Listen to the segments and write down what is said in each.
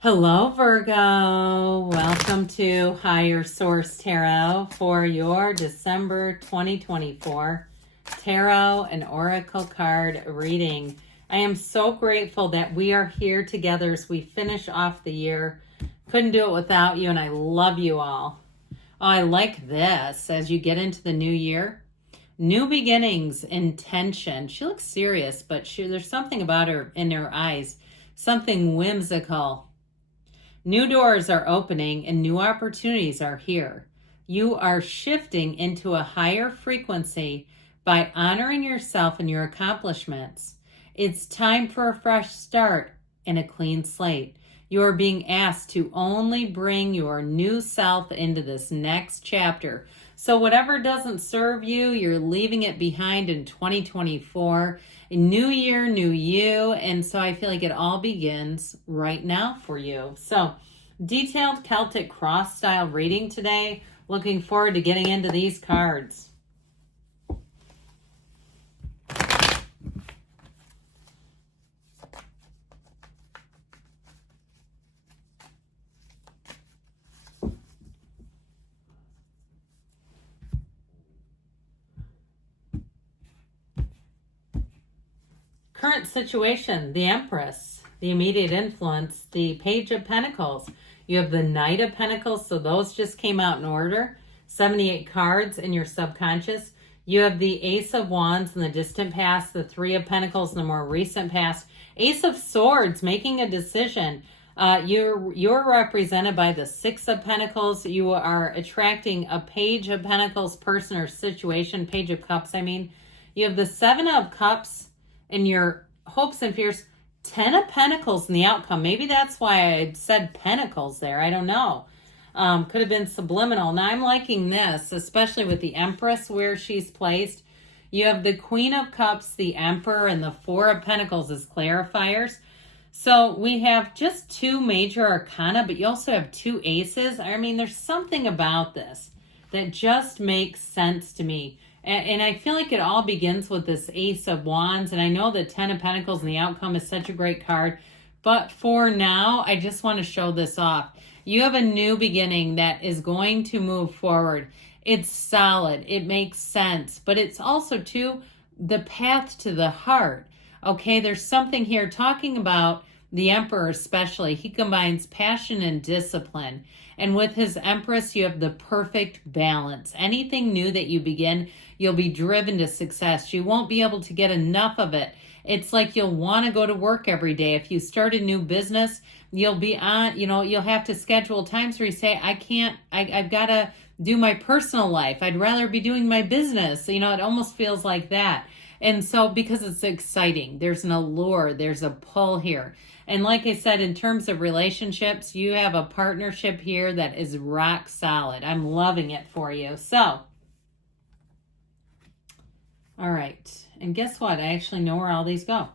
Hello, Virgo. Welcome to Higher Source Tarot for your December 2024 Tarot and Oracle card reading. I am so grateful that we are here together as we finish off the year. Couldn't do it without you, and I love you all. Oh, I like this as you get into the new year. New beginnings, intention. She looks serious, but there's something about her in her eyes, something whimsical. New doors are opening and new opportunities are here. You are shifting into a higher frequency by honoring yourself and your accomplishments. It's time for a fresh start and a clean slate. You are being asked to only bring your new self into this next chapter. So whatever doesn't serve you, you're leaving it behind in 2024. New year, new you. And so I feel like it all begins right now for you. So detailed Celtic cross style reading today. Looking forward to getting into these cards. Current situation, the Empress, the immediate influence, the Page of Pentacles. You have the Knight of Pentacles, so those just came out in order. 78 cards in your subconscious. You have the Ace of Wands in the distant past, the Three of Pentacles in the more recent past. Ace of Swords, making a decision. You're represented by the Six of Pentacles. You are attracting a Page of Pentacles person or situation, Page of Cups, I mean. You have the Seven of Cups in your hopes and fears, 10 of Pentacles in the outcome. Maybe that's why I said Pentacles there. I don't know. Could have been subliminal. Now I'm liking this, especially with the Empress where she's placed. You have the Queen of Cups, the Emperor, and the Four of Pentacles as clarifiers. So we have just two major arcana, but you also have two aces. I mean, there's something about this that just makes sense to me. And I feel like it all begins with this Ace of Wands. And I know the Ten of Pentacles and the outcome is such a great card. But for now, I just want to show this off. You have a new beginning that is going to move forward. It's solid. It makes sense. But it's also, too, the path to the heart. Okay, there's something here talking about the Emperor especially. He combines passion and discipline. And with his Empress, you have the perfect balance. Anything new that you begin, you'll be driven to success. You won't be able to get enough of it. It's like you'll want to go to work every day. If you start a new business, you'll be on, you'll have to schedule times where you say, I've got to do my personal life. I'd rather be doing my business. It almost feels like that. And so because it's exciting, there's an allure, there's a pull here. And like I said, in terms of relationships, you have a partnership here that is rock solid. I'm loving it for you. So, all right. And guess what? I actually know where all these go.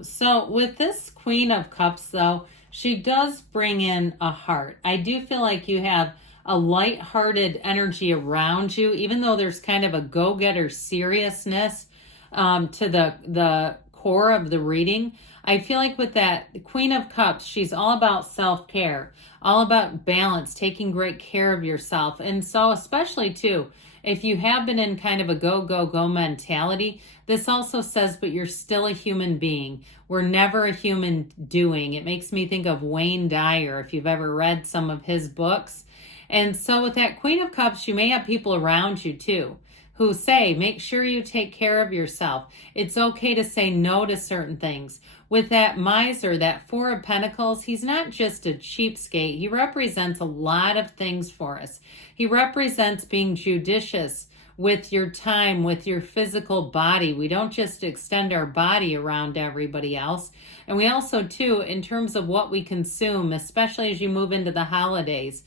So with this Queen of Cups, though, she does bring in a heart. I do feel like you have a lighthearted energy around you, even though there's kind of a go-getter seriousness to the core of the reading. I feel like with that Queen of Cups, she's all about self-care, all about balance, taking great care of yourself. And so especially too, if you have been in kind of a go, go, go mentality, this also says, but you're still a human being. We're never a human doing. It makes me think of Wayne Dyer, if you've ever read some of his books. And so with that Queen of Cups, you may have people around you too who say, make sure you take care of yourself. It's okay to say no to certain things. With that Miser, that Four of Pentacles, he's not just a cheapskate. He represents a lot of things for us. He represents being judicious with your time, with your physical body. We don't just extend our body around everybody else. And we also, too, in terms of what we consume, especially as you move into the holidays,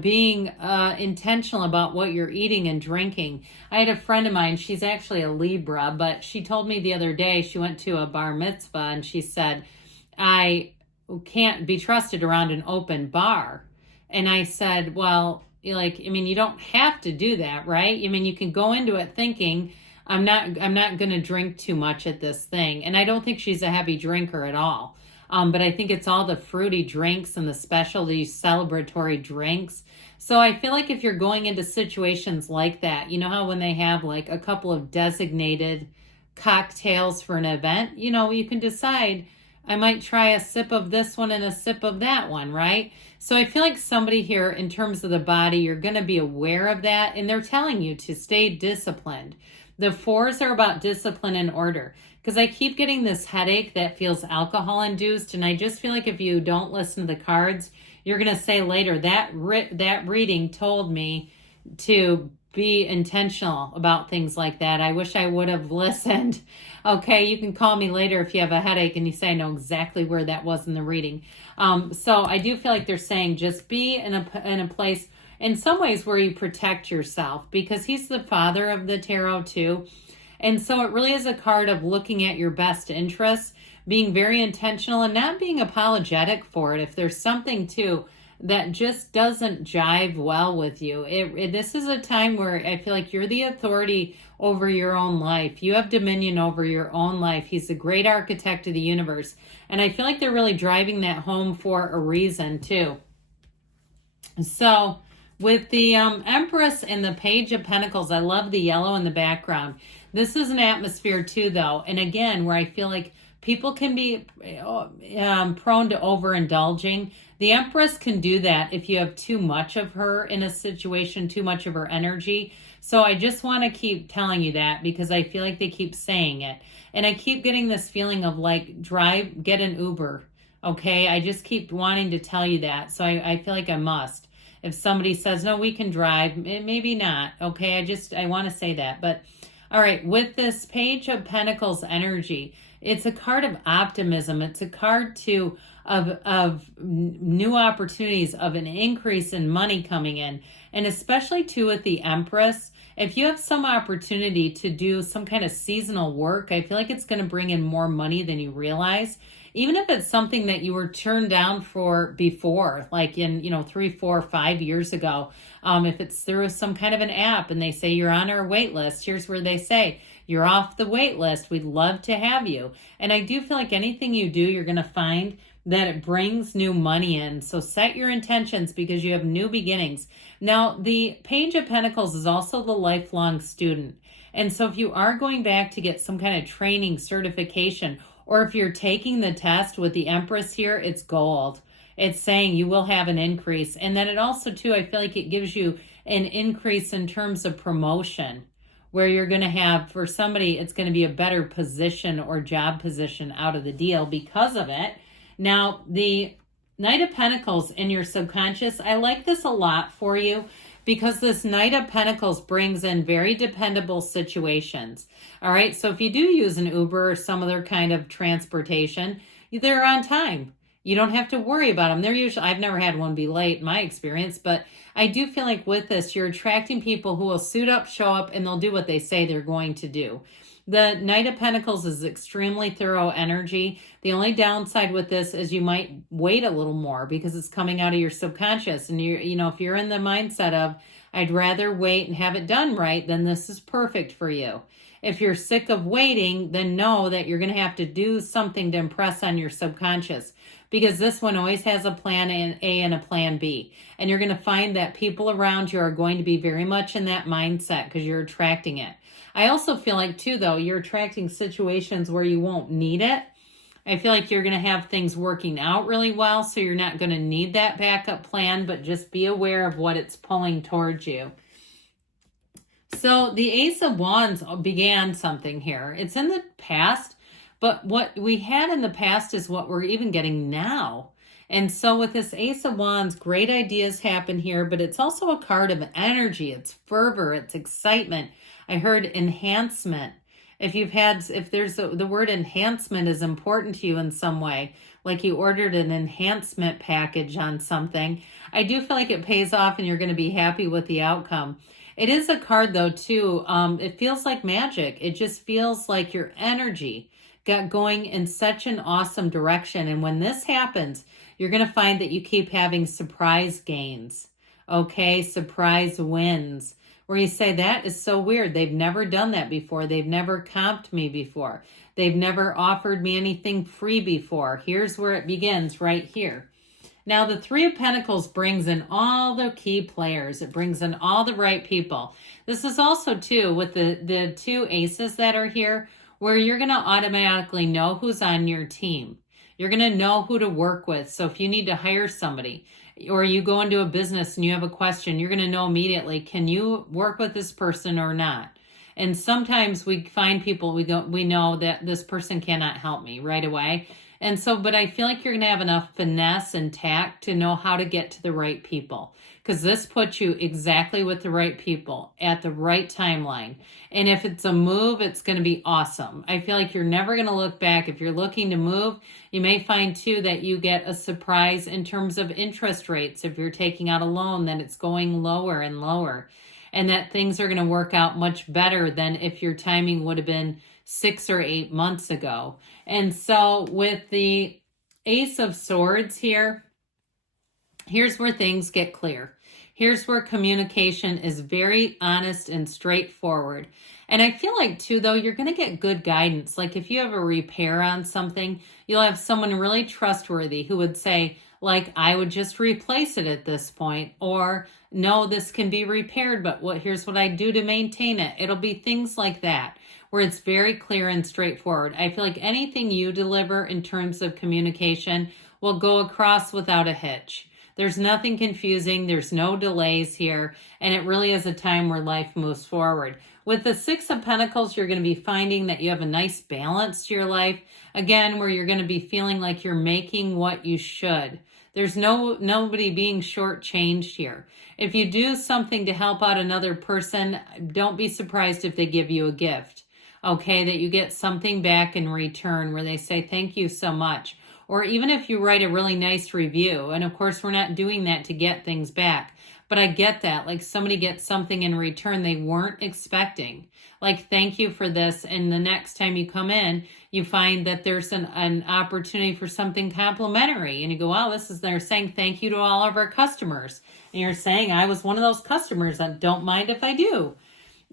being intentional about what you're eating and drinking. I had a friend of mine, she's actually a Libra, but she told me the other day she went to a bar mitzvah and she said, I can't be trusted around an open bar. And I said, well, you don't have to do that, right? You can go into it thinking, I'm not going to drink too much at this thing. And I don't think she's a heavy drinker at all. But I think it's all the fruity drinks and the specialty celebratory drinks. So I feel like if you're going into situations like that, you know how when they have like a couple of designated cocktails for an event, you know, you can decide, I might try a sip of this one and a sip of that one, right? So I feel like somebody here, in terms of the body, you're going to be aware of that, and they're telling you to stay disciplined. The fours are about discipline and order, because I keep getting this headache that feels alcohol induced, and I just feel like if you don't listen to the cards, you're going to say later, that reading told me to be intentional about things like that. I wish I would have listened. Okay, you can call me later if you have a headache and you say I know exactly where that was in the reading. So I do feel like they're saying just be in a place in some ways where you protect yourself, because he's the father of the tarot too. And so it really is a card of looking at your best interests, being very intentional and not being apologetic for it. If there's something too that just doesn't jive well with you, this is a time where I feel like you're the authority over your own life. You have dominion over your own life. He's the great architect of the universe. And I feel like they're really driving that home for a reason too. So with the Empress and the Page of Pentacles, I love the yellow in the background. This is an atmosphere too, though. And again, where I feel like people can be prone to overindulging. The Empress can do that if you have too much of her in a situation, too much of her energy. So I just want to keep telling you that, because I feel like they keep saying it. And I keep getting this feeling of like, get an Uber. Okay, I just keep wanting to tell you that. So I feel like I must. If somebody says, no, we can drive, maybe not. Okay, I want to say that. But all right, with this Page of Pentacles energy, it's a card of optimism. It's a card too of new opportunities, of an increase in money coming in. And especially too with the Empress, if you have some opportunity to do some kind of seasonal work, I feel like it's going to bring in more money than you realize. Even if it's something that you were turned down for before, like in, 3, 4, 5 years ago. If it's through some kind of an app and they say you're on our wait list, here's where they say, you're off the wait list. We'd love to have you. And I do feel like anything you do, you're going to find that it brings new money in. So set your intentions, because you have new beginnings. Now, the Page of Pentacles is also the lifelong student. And so if you are going back to get some kind of training, certification, or if you're taking the test with the Empress here, it's gold. It's saying you will have an increase. And then it also, too, I feel like it gives you an increase in terms of promotion, where you're going to have, for somebody, it's going to be a better position or job position out of the deal because of it. Now, the Knight of Pentacles in your subconscious, I like this a lot for you, because this Knight of Pentacles brings in very dependable situations. All right, so if you do use an Uber or some other kind of transportation, they're on time. You don't have to worry about them. They're usually, I've never had one be late in my experience, but I do feel like with this, you're attracting people who will suit up, show up, and they'll do what they say they're going to do. The Knight of Pentacles is extremely thorough energy. The only downside with this is you might wait a little more, because it's coming out of your subconscious. And if you're in the mindset of, I'd rather wait and have it done right, then this is perfect for you. If you're sick of waiting, then know that you're going to have to do something to impress on your subconscious, because this one always has a plan A and a plan B. And you're going to find that people around you are going to be very much in that mindset, because you're attracting it. I also feel like, too, though, you're attracting situations where you won't need it. I feel like you're going to have things working out really well, so you're not going to need that backup plan, but just be aware of what it's pulling towards you. So the Ace of Wands began something here. It's in the past, but what we had in the past is what we're even getting now. And so with this Ace of Wands, great ideas happen here, but it's also a card of energy. It's fervor, it's excitement. I heard enhancement. If there's the word enhancement is important to you in some way, like you ordered an enhancement package on something, I do feel like it pays off and you're going to be happy with the outcome. It is a card, though, too. It feels like magic. It just feels like your energy got going in such an awesome direction. And when this happens, you're going to find that you keep having surprise gains. Okay, surprise wins, where you say, that is so weird. They've never done that before. They've never comped me before. They've never offered me anything free before. Here's where it begins, right here. Now, the Three of Pentacles brings in all the key players. It brings in all the right people. This is also, too, with the two aces that are here, where you're going to automatically know who's on your team. You're going to know who to work with. So if you need to hire somebody, or you go into a business and you have a question, you're going to know immediately, can you work with this person or not? And sometimes we find people, we know that this person cannot help me right away. And so, but I feel like you're going to have enough finesse and tact to know how to get to the right people, because this puts you exactly with the right people at the right timeline. And if it's a move, it's going to be awesome. I feel like you're never going to look back. If you're looking to move, you may find too that you get a surprise in terms of interest rates. If you're taking out a loan, that it's going lower and lower, and that things are going to work out much better than if your timing would have been 6 or 8 months ago. And so with the Ace of Swords here, here's where things get clear. Here's where communication is very honest and straightforward. And I feel like too, though, you're going to get good guidance. Like if you have a repair on something, you'll have someone really trustworthy who would say, like, I would just replace it at this point, or no, this can be repaired, but here's what I do to maintain it. It'll be things like that, where it's very clear and straightforward. I feel like anything you deliver in terms of communication will go across without a hitch. There's nothing confusing. There's no delays here. And it really is a time where life moves forward. With the Six of Pentacles, you're going to be finding that you have a nice balance to your life. Again, where you're going to be feeling like you're making what you should. There's nobody being shortchanged here. If you do something to help out another person, don't be surprised if they give you a gift. Okay, that you get something back in return where they say, thank you so much. Or even if you write a really nice review, and of course we're not doing that to get things back, but I get that, like somebody gets something in return they weren't expecting. Like, thank you for this, and the next time you come in, you find that there's an opportunity for something complimentary, and you go, wow, they're saying thank you to all of our customers. And you're saying, I was one of those customers that don't mind if I do.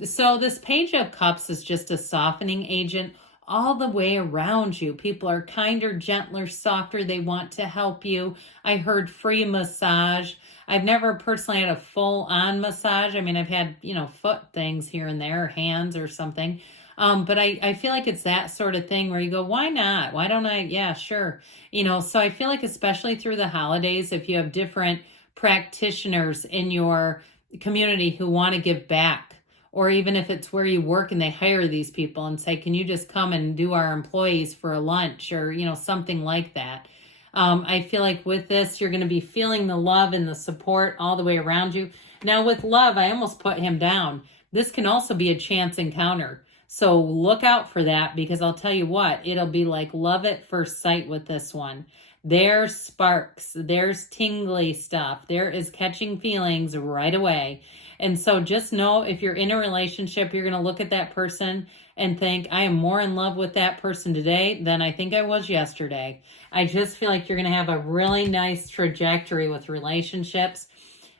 So this Page of Cups is just a softening agent all the way around you. People are kinder, gentler, softer. They want to help you. I heard free massage. I've never personally had a full-on massage. I mean, I've had, foot things here and there, hands or something. But I feel like it's that sort of thing where you go, why not? Why don't I? Yeah, sure. So I feel like especially through the holidays, if you have different practitioners in your community who want to give back, or even if it's where you work and they hire these people and say, can you just come and do our employees for a lunch, or, something like that. I feel like with this, you're going to be feeling the love and the support all the way around you. Now with love, I almost put him down. This can also be a chance encounter. So look out for that, because I'll tell you what, it'll be like love at first sight with this one. There's sparks, there's tingly stuff, there is catching feelings right away. And so just know, if you're in a relationship, you're going to look at that person and think, I am more in love with that person today than I think I was yesterday. I just feel like you're going to have a really nice trajectory with relationships.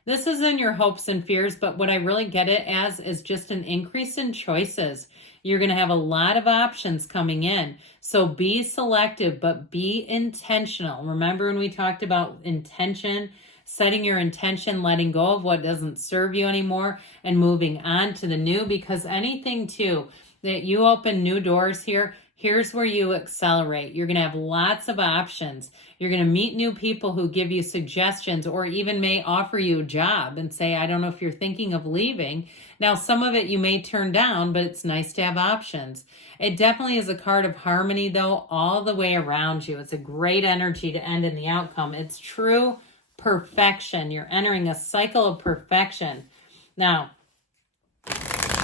This isn't your hopes and fears, but what I really get it as is just an increase in choices. You're going to have a lot of options coming in. So be selective, but be intentional. Remember when we talked about intention? Setting your intention, letting go of what doesn't serve you anymore, and moving on to the new. Because anything too, that you open new doors here, here's where you accelerate. You're going to have lots of options. You're going to meet new people who give you suggestions, or even may offer you a job and say, I don't know if you're thinking of leaving. Now, some of it you may turn down, but it's nice to have options. It definitely is a card of harmony, though, all the way around you. It's a great energy to end in the outcome. It's true perfection. You're entering a cycle of perfection. Now,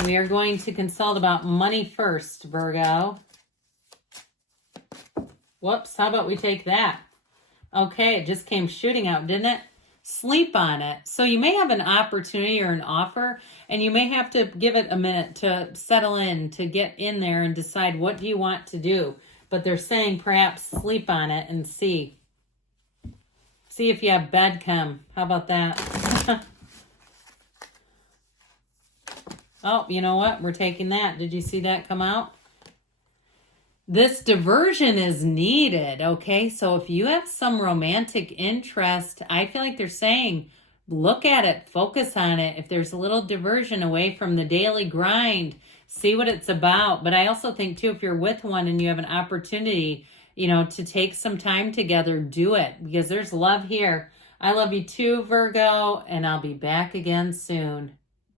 we are going to consult about money first, Virgo. Whoops, how about we take that? Okay, it just came shooting out, didn't it? Sleep on it. So you may have an opportunity or an offer, and you may have to give it a minute to settle in, to get in there and decide what do you want to do. But they're saying perhaps sleep on it and see. See if you have bed chem. How about that? Oh, you know what? We're taking that. Did you see that come out? This diversion is needed, okay? So if you have some romantic interest, I feel like they're saying, look at it, focus on it. If there's a little diversion away from the daily grind, see what it's about. But I also think, too, if you're with one and you have an opportunity, to take some time together, do it, because there's love here. I love you too, Virgo, and I'll be back again soon.